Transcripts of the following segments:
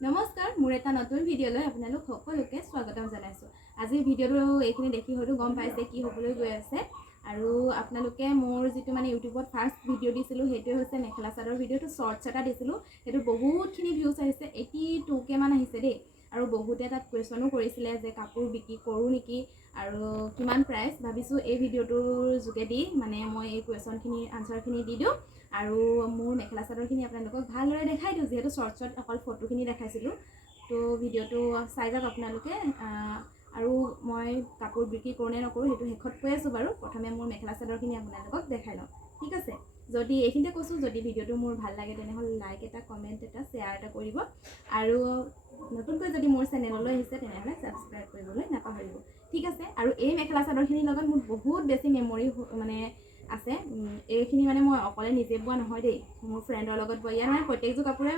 নমস্কাৰ মোৰ এটা নতুন ভিডিঅ'লৈ আপোনালোক সকলোকে স্বাগতম জনাইছোঁ। আজিৰ ভিডিঅ'টো এইখিনি দেখি হয়তো গম পাইছে কি হ'বলৈ গৈ আছে। আৰু আপোনালোকে মোৰ যিটো মানে ইউটিউবত ফাৰ্ষ্ট ভিডিঅ' দিছিলোঁ সেইটোৱে হৈছে মেখেলা চাদৰ। ভিডিঅ'টো শ্বৰ্টছ এটা দিছিলোঁ। সেইটো বহুতখিনি ভিউজ আহিছে। এইটি টু কে মান আহিছে দেই। আৰু বহুতে তাত কুৱেশ্যনো কৰিছিলে যে কাপোৰ বিক্ৰী কৰোঁ নেকি আৰু কিমান প্ৰাইচ ভাবিছোঁ এই ভিডিঅ'টোৰ যোগেদি মানে মই এই কুৱেশ্যনখিনি আনচাৰখিনি দি দিওঁ আৰু মোৰ মেখেলা চাদৰখিনি আপোনালোকক ভালদৰে দেখাই দিওঁ যিহেতু শ্বৰ্টছত অকল ফটোখিনি দেখাইছিলোঁ। তো ভিডিঅ'টো চাই যাওক আপোনালোকে আৰু মই কাপোৰ বিক্ৰী কৰোঁ নে নকৰোঁ সেইটো শেষত কৈ আছোঁ বাৰু। প্ৰথমে মোৰ মেখেলা চাদৰখিনি আপোনালোকক দেখাই লওঁ। ঠিক আছে? যদি এইখিনিতে কৈছোঁ যদি ভিডিঅ'টো মোৰ ভাল লাগে তেনেহ'লে লাইক এটা কমেণ্ট এটা শ্বেয়াৰ এটা কৰিব। আৰু নতুনকৈ যদি মোৰ চেনেললৈ আহিছে তেনেহ'লে ছাবস্ক্ৰাইব কৰিবলৈ নাপাহৰিব। ঠিক আছে আৰু এই মেখেলা চাদৰখিনিৰ লগত মোৰ বহুত বেছি মেমৰি মানে আছে। এইখিনি মানে মই অকলে নিজে বোৱা নহয় দেই। মোৰ ফ্ৰেণ্ডৰ লগত বোৱা। ইয়াৰ মানে প্ৰত্যেকযোৰ কাপোৰে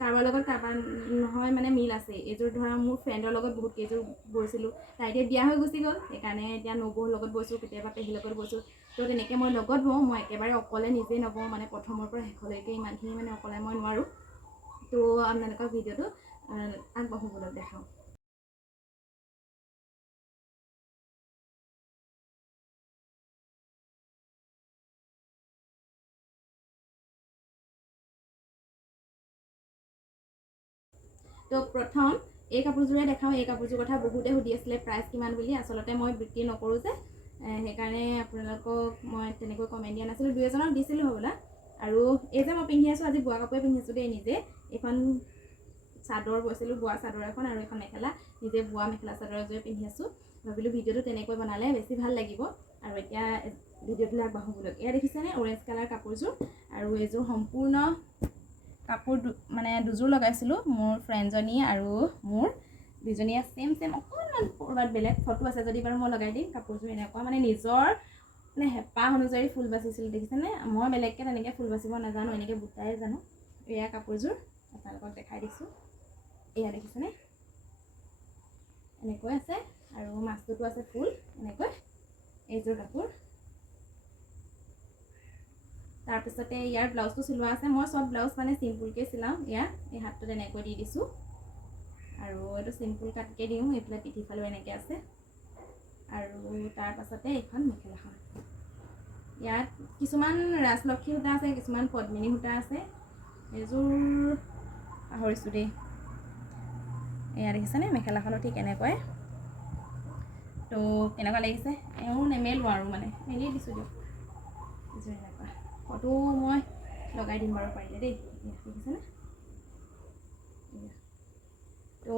কাৰোবাৰ লগত কাৰোবাৰ নহয় মানে মিল আছে। এইযোৰ ধৰা মোৰ ফ্ৰেণ্ডৰ লগত বহুত কেইযোৰ বৈছিলোঁ। তাই এতিয়া বিয়া হৈ গুচি গ'ল। সেইকাৰণে এতিয়া নবৌৰ লগত বৈছোঁ কেতিয়াবা পেহীৰ লগত বৈছোঁ। তো তেনেকৈ মই লগত বওঁ। মই একেবাৰে অকলে নিজে নবওঁ। মানে প্ৰথমৰ পৰা শেষলৈকে ইমানখিনি মানে অকলে মই নোৱাৰোঁ। তো আপোনালোকক ভিডিঅ'টো আহ, আগবাঢ়িবলৈ দেখাওঁ তো প্ৰথম এই কাপোৰযোৰে দেখাওঁ এই কাপোৰযোৰ কথা বহুতে সুধি আছিলে প্ৰাইচ কিমান বুলি। আচলতে মই বিক্ৰী নকৰোঁ যে সেইকাৰণে আপোনালোকক মই তেনেকৈ কমেণ্ট দিয়া নাছিলোঁ। দুই এজনক দিছিলোঁ হ'বলা। আৰু এই যে মই পিন্ধি আছোঁ আজি বোৱা কাপোৰে পিন্ধি আছোঁ দেই নিজে। এইখন চাদৰ বৈছিলোঁ বোৱা চাদৰ এখন আৰু এখন মেখেলা নিজে বোৱা মেখেলা চাদৰ এযোৰে পিন্ধি আছোঁ। ভাবিলোঁ ভিডিঅ'টো তেনেকৈ বনালে বেছি ভাল লাগিব। আৰু এতিয়া ভিডিঅ'টোলৈ আগবাঢ়ো বোলো। এয়া দেখিছেনে? অৰেঞ্জ কালাৰ কাপোৰযোৰ। আৰু এইযোৰ সম্পূৰ্ণ কাপোৰ মানে দুযোৰ লগাইছিলোঁ মোৰ ফ্ৰেণ্ডজনী আৰু মোৰ দুজনীয়ে ছেম ছেম অকণমান ক'ৰবাত বেলেগ ফটো আছে যদি বাৰু মই লগাই দিম। কাপোৰযোৰ এনেকুৱা মানে নিজৰ মানে হেঁপাহ অনুযায়ী ফুল বাচিছিলোঁ দেখিছেনে? মই বেলেগকৈ তেনেকৈ ফুল বাচিব নাজানো এনেকৈ বুটাই জানো। এয়া কাপোৰযোৰ আপোনালোকক দেখাই দিছোঁ। এয়া দেখিছেনে এনেকৈ আছে আৰু মাছটোতো আছে ফুল এনেকৈ এইযোৰ কাপোৰ। তাৰপিছতে ইয়াৰ ব্লাউজটো চিলোৱা আছে। মই চব ব্লাউজ মানে চিম্পুলকৈ চিলাওঁ। ইয়াৰ এই হাতটোত এনেকৈ দি দিছোঁ। আৰু এইটো চিম্পুল কাটকৈ দিওঁ। এইফালে পিঠিফালেও এনেকৈ আছে। আৰু তাৰ পাছতে এইখন মেখেলাখন। ইয়াত কিছুমান ৰাজলক্ষী সূতা আছে কিছুমান পদ্মিনী সূতা আছে। এইযোৰ পাহৰিছোঁ দেই। এয়া দেখিছেনে? মেখেলাখনো ঠিক এনেকৈ তো কেনেকুৱা লাগিছে। এওঁ নেমেলোঁ আৰু মানে। মেলি দিছোঁ দিয়ক। ফটো মই লগাই দিম বাৰু পাৰিলে দেই। দেখিছেনে। তো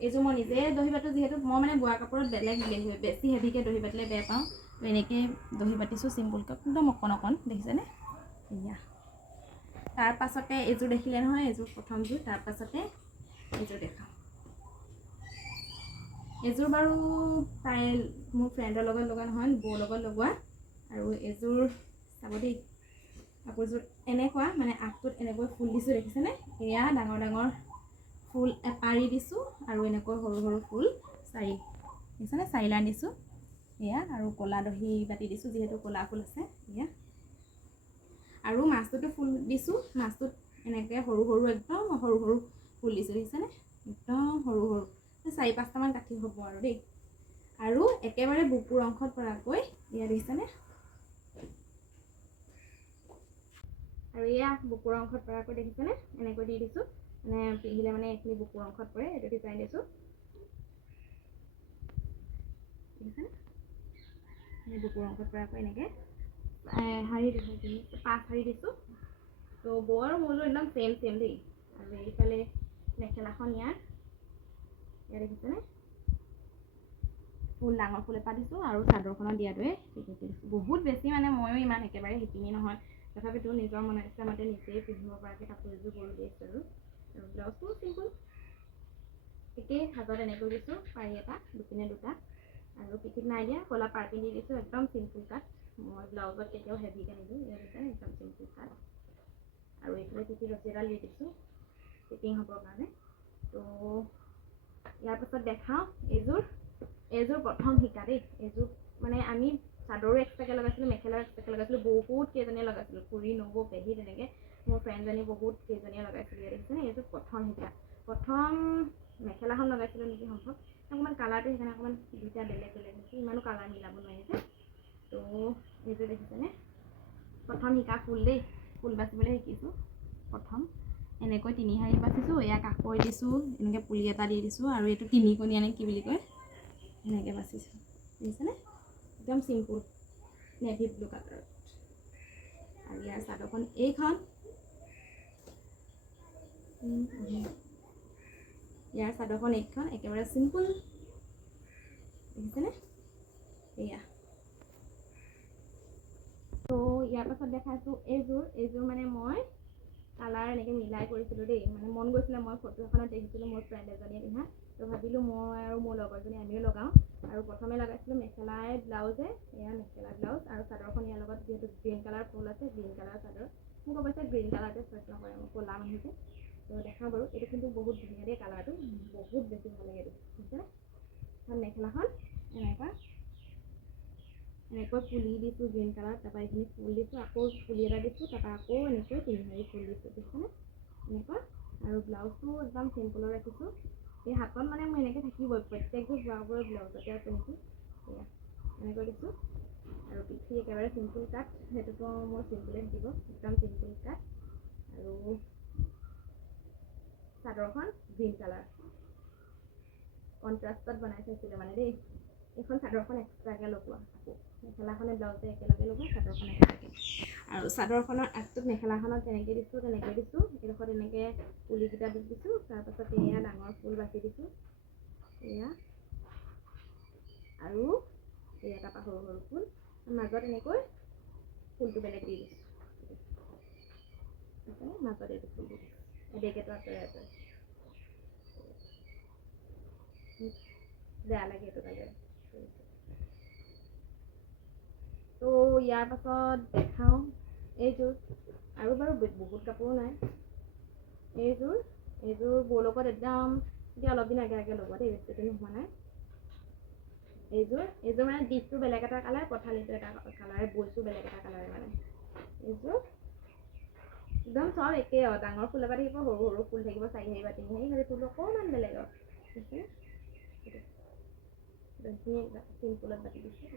এইযোৰ মই নিজে দহি বাটো যিহেতু মই মানে বোৱা কাপোৰত বেলেগ বেছি হেভিকৈ দহি বাতিলে বেয়া পাওঁ। তো এনেকৈ দহি বাতিছোঁ চিম্পুলকৈ একদম অকণ অকণ। দেখিছেনে? এয়া। তাৰ পাছতে এইযোৰ দেখিলে নহয় এইযোৰ প্ৰথমযোৰ। তাৰ পাছতে এইযোৰ দেখাওঁ। এইযোৰ বাৰু তাই মোৰ ফ্ৰেণ্ডৰ লগত লগা নহয় বৌৰ লগত লগোৱা। আৰু এইযোৰ চাব দেই কাপোৰযোৰ এনেকুৱা মানে আগটোত এনেকৈ ফুল দিছোঁ দেখিছেনে? এয়া ডাঙৰ ডাঙৰ ফুল এপাৰি দিছোঁ আৰু এনেকৈ সৰু সৰু ফুল চাৰি। দেখিছেনে? চাৰি লাইন দিছোঁ। এয়া আৰু ক'লা দহি বাতি দিছোঁ যিহেতু ক'লা ফুল আছে এয়া। আৰু মাছটোতো ফুল দিছোঁ মাছটোত এনেকৈ সৰু সৰু একদম সৰু সৰু ফুল দিছোঁ দেখিছেনে? একদম সৰু সৰু। চাৰি পাঁচটামান কাঠি হ'ব আৰু দেই। আৰু একেবাৰে বুকুৰ অংশত পৰাকৈ এয়া দেখিছেনে? আৰু এয়া বুকুৰ অংশত পৰাকৈ দেখিছেনে? এনেকৈ দি দিছোঁ। মানে পিন্ধিলে মানে এইখিনি বুকুৰ অংশত পৰে এইটো ডিজাইন দিছোঁ। দেখিছেনে? বুকুৰ অংশত পৰাকৈ এনেকৈ শাৰী পাঁচ শাৰী দিছোঁ। তো বৌ আৰু মোৰযোৰ একদম ছেম ছেম দেই। আৰু এইফালে মেখেলাখন ইয়াৰ। ইয়াত দেখিছেনে ফুল ডাঙৰ ফুল এপাহ দিছোঁ আৰু চাদৰখনত দিয়াটোৱে বহুত বেছি মানে ময়ো ইমান একেবাৰে শিপিনী নহয়। তথাপিতো নিজৰ মনৰ ইচ্ছামতে নিজেই পিন্ধিব পৰাকৈ কাপোৰ এযোৰ কৰি দিছোঁ আৰু। আৰু ব্লাউজটো চিম্পুল একেই হাতত এনেকৈ দিছোঁ পাৰি এটা দুপিনে দুটা। আৰু পিঠিত নাই দিয়া ক'লা পাৰ্কিং দি দিছোঁ একদম চিম্পুল কাট মই ব্লাউজত কেতিয়াও হেভিকৈ নিদিওঁ দিছে একদম চিম্পুল কাট আৰু এইফালে পিঠিত ৰছী এডাল দি দিছোঁ ফিটিং হ'বৰ কাৰণে। তো ইয়াৰ পাছত দেখাওঁ এইযোৰ এইযোৰ প্ৰথম শিকা দেই এইযোৰ মানে আমি চাদৰো এক্সট্ৰাকৈ লগাইছিলোঁ মেখেলাও এক্সট্ৰাকৈ লগাইছিলোঁ বহুত কেইজনীয়ে লগাইছিলোঁ খুৰী নবৌ পেহী তেনেকৈ মোৰ ফ্ৰেণ্ডজনী বহুত কেইজনীয়ে লগাইছিলোঁ ইয়াত দেখিছেনে এইযোৰ প্ৰথম শিকা প্ৰথম মেখেলাখন লগাইছিলোঁ নেকি সম্ভৱ অকণমান কালাৰটো সেইকাৰণে অকণমান দুইটা বেলেগ বেলেগ হৈছে ইমানো কালাৰ মিলাব নোৱাৰি যে তো এইটো দেখিছেনে প্ৰথম শিকা ফুল দেই ফুল বাচিবলৈ শিকিছোঁ প্ৰথম। এনেকৈ তিনি শাৰী বাচিছোঁ ইয়াক আকৈ দিছোঁ এনেকৈ পুলি এটা দি দিছোঁ আৰু এইটো তিনিকণীয়া নে কি বুলি কয় এনেকৈ বাচিছোঁ। দেখিছেনে? একদম চিম্পুল নেভি ব্লু কালাৰত আৰু ইয়াৰ চাদৰখন এইখন। ইয়াৰ চাদৰখন এইখন একেবাৰে চিম্পুল দেখিছেনে? এয়া। তো ইয়াৰ পাছত দেখাইছোঁ এইযোৰ এইযোৰ মানে মই কালাৰ এনেকৈ মিলাই কৰিছিলোঁ দেই। মানে মন গৈছিলে মই ফটো এখনত দেখিছিলোঁ মোৰ ফ্ৰেণ্ড এজনীয়ে পিন্ধা। তো ভাবিলোঁ মই আৰু মোৰ লগৰজনী আমিও লগাওঁ। আৰু প্ৰথমে লগাইছিলোঁ মেখেলাই ব্লাউজে এয়া মেখেলা ব্লাউজ আৰু চাদৰখন ইয়াৰ লগত যিহেতু গ্ৰীণ কালাৰ ফুল আছে গ্ৰীণ কালাৰ চাদৰ। মোক অৱশ্যে গ্ৰীণ কালাৰটোৱে চইচ নকৰে মোৰ ক'লা মানুহ যে। তো দেখাওঁ বাৰু এইটো কিন্তু বহুত ধুনীয়া দেই কালাৰটো বহুত বেছি ভাল লাগে এইটো বুজিছেনে? মেখেলাখন এনেকুৱা এনেকৈ পুলি দিছোঁ গ্ৰীণ কালাৰ তাৰপৰা এইখিনি ফুল দিছোঁ আকৌ পুলি এটা দিছোঁ তাৰপৰা আকৌ এনেকৈ তিনি শাৰী ফুল দিছোঁ দেখিছেনে এনেকুৱা আৰু ব্লাউজটো একদম চিম্পুলত ৰাখিছোঁ এই হাতত মানে মোৰ এনেকৈ থাকিবই প্ৰত্যেকযোৰ ব্লাউজৰ ব্লাউজতে পিন্ধিছোঁ এয়া এনেকৈ দিছোঁ আৰু পিঠি একেবাৰে চিম্পুল কাট সেইটোতো মোৰ চিম্পুলে থাকিব একদম চিম্পুল কাট আৰু চাদৰখন গ্ৰীণ কালাৰ কণ্ট্ৰাষ্টত বনাই থৈছিলোঁ মানে দেই এইখন চাদৰখন এক্সট্ৰাকৈ লগোৱা মেখেলাখনে ব্লাউজে একেলগে লগোৱা চাদৰখন এক্সট্ৰাকৈ আৰু চাদৰখনৰ আগটোত মেখেলাখনত তেনেকৈ দিছোঁ তেনেকৈ দিছোঁ। এইডোখৰত এনেকৈ পুলিকেইটা দিছোঁ। তাৰপাছত এয়া ডাঙৰ ফুল বাচি দিছোঁ। এয়া। আৰু এয়া তাৰপৰা সৰু সৰু ফুল। মাজত এনেকৈ ফুলটো বেলেগ দি দিছোঁ? মাজত এইটো ফুল এডেকেটো আঁতৰে আঁতৰে বেয়া লাগে এইটো কালাৰ। তো ইয়াৰ পাছত দেখাওঁ এইযোৰ। আৰু বাৰু বহুত কাপোৰো নাই। এইযোৰ এইযোৰ বৌ লগত একদম এতিয়া অলপ দিন আগে আগে লগোৱা দেই বেছি দিন হোৱা নাই। এইযোৰ এইযোৰ মানে ডিপটো বেলেগ এটা কালাৰ পঠালিটো এটা কালাৰ বৈছোঁ বেলেগ এটা কালাৰে মানে। এইযোৰ একদম চব একেই আৰু ডাঙৰ ফুল এপাহ থাকিব সৰু সৰু ফুল থাকিব চাৰি শাৰী বা তিনি খালি ফুল অকণমান বেলেগ আৰু। একদম চিম্পুলত বাতি দিছোঁ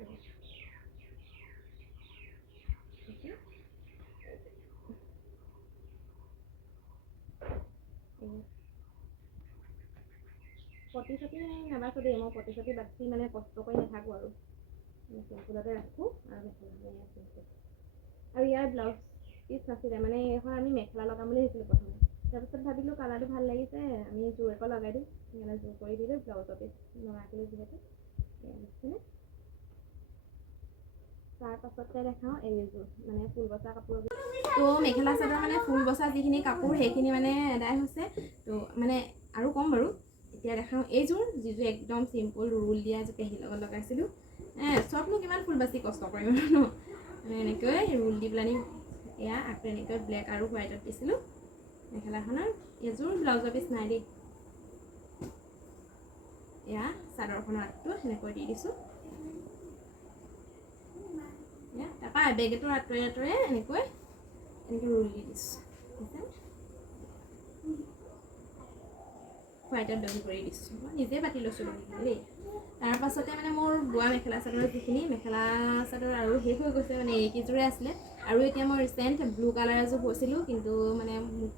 দেখিছে? এয়া। পতি চতি নাবাচো দেই মই পতি চতি বাচি মানে কষ্ট কৰি নাথাকোঁ আৰু। চিম্পুলতে ৰাখোঁ আৰু আৰু ইয়াৰ ব্লাউজ পিচ নাছিলে মানে এইখন আমি মেখেলা লগাম বুলি ভাবিছিলোঁ প্ৰথমে। তাৰপিছত ভাবিলোঁ কালাৰটো ভাল লাগিছে আমি জোৰ একৰ লগাই দিওঁ সেইকাৰণে জোৰ কৰি দিলোঁ ব্লাউজৰ পিচ লগাইছিলোঁ যিহেতু। মানে তো মেখেলা চাদৰ মানে ফুল বচা যিখিনি কাপোৰ সেইখিনি মানে এদাই হৈছে। তো মানে আৰু ক'ম বাৰু। এতিয়া দেখাওঁ। এইযোৰ যিযোৰ একদম চিম্পুল ৰুল দিয়া এযোৰ পেহীৰ লগত লগাইছিলোঁ। চবনো কিমান ফুল বাচি কষ্ট কৰিম ন। এনেকৈ ৰুল দি পেলানি এয়া আকৌ এনেকৈ ব্লেক আৰু হোৱাইটত দিছিলোঁ। মেখেলাখনৰ। এযোৰ ব্লাউজৰ পিচ নাই দেই। এয়া চাদৰখনৰ আগটো সেনেকৈ দি দিছোঁ। তাৰপৰা বেগটোৰ আঁতৰে আঁতৰে এনেকৈ এনেকৈ ৰুল দি দিছোঁ। হোৱাইটত দহি কৰি দিছোঁ মই নিজে পাতি লৈছোঁ দহিখিনি দেই। তাৰ পাছতে মানে মোৰ বোৱা মেখেলা চাদৰ যিখিনি মেখেলা চাদৰ আৰু শেষ হৈ গৈছে মানে এইকেইযোৰে আছিলে। আৰু এতিয়া মই ৰিচেণ্ট ব্লু কালাৰ এযোৰ বৈছিলোঁ কিন্তু মানে মোক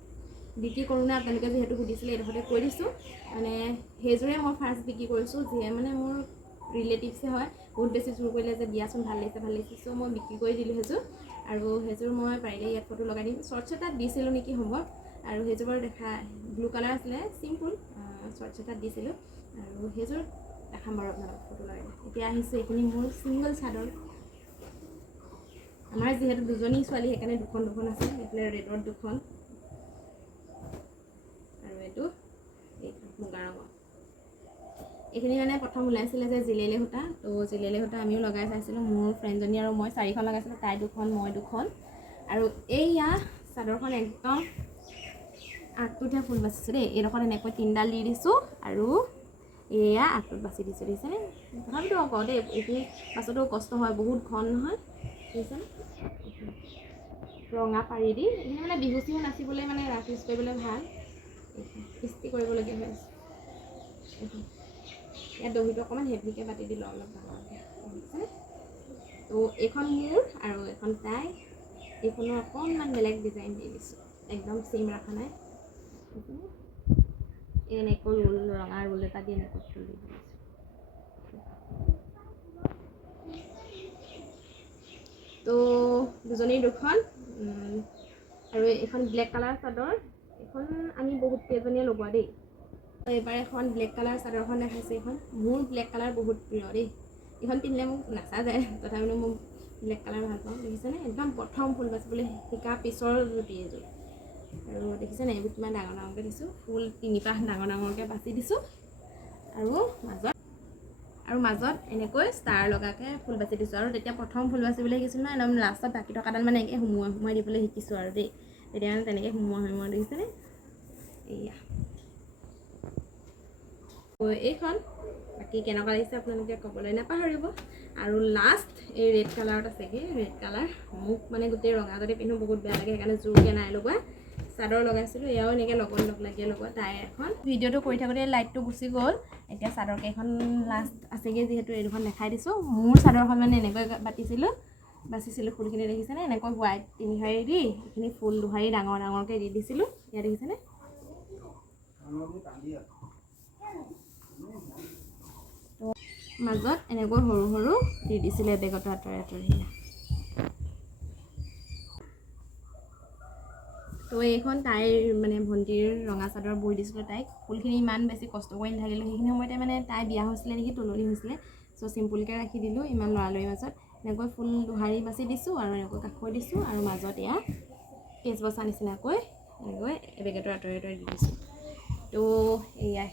বিক্ৰী কৰোঁ নে আপোনালোকে যিহেতু সুধিছিলে এইডোখৰতে কৈ দিছোঁ। মানে সেইযোৰে মই ফাৰ্ষ্ট বিক্ৰী কৰিছোঁ যিয়ে মানে মোৰ ৰিলেটিভছে হয় বহুত বেছি জোৰ কৰিলে যে দিয়াচোন ভাল লাগিছে ভাল লাগিছে। চ' মই বিক্ৰী কৰি দিলোঁ সেইযোৰ। আৰু সেইযোৰ মই পাৰিলে ইয়াত ফটো লগাই দিম। শ্বৰ্টছ এটাত দিছিলোঁ নেকি সম্ভৱ আৰু সেইযোৰ বাৰু দেখা ব্লু কালাৰ আছিলে চিম্পুল এটাত দিছিলোঁ আৰু সেইযোৰ দেখাম বাৰু আপোনালোকক ফটো লগাই এতিয়া আহিছোঁ এইখিনি মোৰ ছিংগল চাদৰ। আমাৰ যিহেতু দুজনী ছোৱালী সেইকাৰণে দুখন দুখন আছে। এইফালে ৰেডত দুখন। আৰু এইটো মুগা ৰঙৰ। এইখিনি মানে প্ৰথম ওলাইছিলে যে জিলেলে সূতা। তো জিলেলে সূতা আমিও লগাই চাইছিলোঁ। মোৰ ফ্ৰেণ্ডজনী আৰু মই চাৰিখন লগাইছিলোঁ তাই দুখন মই দুখন। আৰু এইয়া চাদৰখন একদম আগটোতহে ফুল বাচিছোঁ দেই। এইডোখৰত এনেকৈ তিনিডাল দি দিছোঁ আৰু এয়া আগটোত বাচি দিছোঁ দেখিছেনে তথাপিতো আকৌ দেই এইখিনি পাছতো কষ্ট হয় বহুত ঘন নহয়। দেখিছেনে ৰঙা পাৰি দি এইখিনি মানে বিহু চিহু নাচিবলৈ মানে ৰাফ ইউজ কৰিবলৈ ভাল। ইস্ত্ৰি কৰিবলগীয়া হৈ আছে। ইয়াত দহিটো অকণমান হেভিকৈ বাতি দিলোঁ অলপ ডাঙৰকৈ। তো এইখন মোৰ আৰু এখন তাই এইখনো অকণমান বেলেগ ডিজাইন দি দিছোঁ। একদম ছেইম ৰখা নাই। এনেকৈ ৰোল ৰঙা ৰোল এটা দি এনেকৈ দিছোঁ তো দুজনীৰ দুখন আৰু এইখন ব্লেক কালাৰ চাদৰ এইখন আমি বহুত কেইজনীয়ে লগোৱা দেই। এইবাৰ এখন ব্লেক কালাৰ চাদৰখন দেখাইছে এইখন মোৰ ব্লেক কালাৰ বহুত প্ৰিয় দেই। এইখন পিন্ধিলে মোক নাচাযায় তথাপিও মোক ব্লেক কালাৰ ভাল পাওঁ দেখিছেনে? একদম প্ৰথম ফুল বাচিবলৈ শিকা পিছৰ জুতি এযোৰ। আৰু দেখিছেনে এইবোৰ কিমান ডাঙৰ ডাঙৰকৈ দিছোঁ। ফুল তিনিপাহ ডাঙৰ ডাঙৰকৈ বাচি দিছোঁ। আৰু মাজত আৰু মাজত এনেকৈ ষ্টাৰ লগাকৈ ফুল বাচি দিছোঁ। আৰু তেতিয়া প্ৰথম ফুল বাচিবলৈ শিকিছিলোঁ ন একদম লাষ্টত বাকী থকাডাল মানে এনেকৈ সুমুৱাই সুমুৱাই দিবলৈ শিকিছোঁ আৰু দেই। তেতিয়া মানে তেনেকৈ সুমুৱাই সুমুৱাই দেখিছেনে এইয়া। তো এইখন বাকী কেনেকুৱা লাগিছে আপোনালোকে ক'বলৈ নাপাহৰিব। আৰু লাষ্ট এই ৰেড কালাৰত আছেগৈ। ৰেড কালাৰ মোক মানে গোটেই ৰঙা যদি পিন্ধো বহুত বেয়া লাগে সেইকাৰণে জোৰকৈ নাই লগোৱা। চাদৰ লগাইছিলোঁ এয়াও এনেকৈ লগত লগ লাগিয়ে লগোৱা তাই এখন। ভিডিঅ'টো কৰি থাকোঁতে লাইটটো গুচি গ'ল। এতিয়া চাদৰ কেইখন লাষ্ট আছেগৈ যিহেতু এই দুখন দেখাই দিছোঁ। মোৰ চাদৰখন মানে এনেকৈ বাতিছিলোঁ বাচিছিলোঁ ফুলখিনি দেখিছেনে? এনেকৈ হোৱাইট তিনিশাৰী দি এইখিনি ফুল দুহাৰী ডাঙৰ ডাঙৰকৈ দি দিছিলোঁ। ইয়াত দেখিছেনে? মাজত এনেকৈ সৰু সৰু দি দিছিলে বেগতো আঁতৰে আঁতৰে। তো এইখন তাইৰ মানে ভণ্টিৰ ৰঙা চাদৰ বৈ দিছিলোঁ তাইক। ফুলখিনি ইমান বেছি কষ্ট কৰি নাথাকিলোঁ। সেইখিনি সময়তে মানে তাই বিয়া হৈছিলে নেকি তুলনি হৈছিলে। চ' চিম্পুলকৈ ৰাখি দিলোঁ ইমান লৰালৰিৰ মাজত। এনেকৈ ফুল দুহাৰী বাচি দিছোঁ আৰু এনেকৈ কাষৈ দিছোঁ আৰু মাজত এয়া কেচ বচা নিচিনাকৈ এনেকৈ এবেগেটৰ আঁতৰে আঁতৰে দি দিছোঁ। তো এয়াই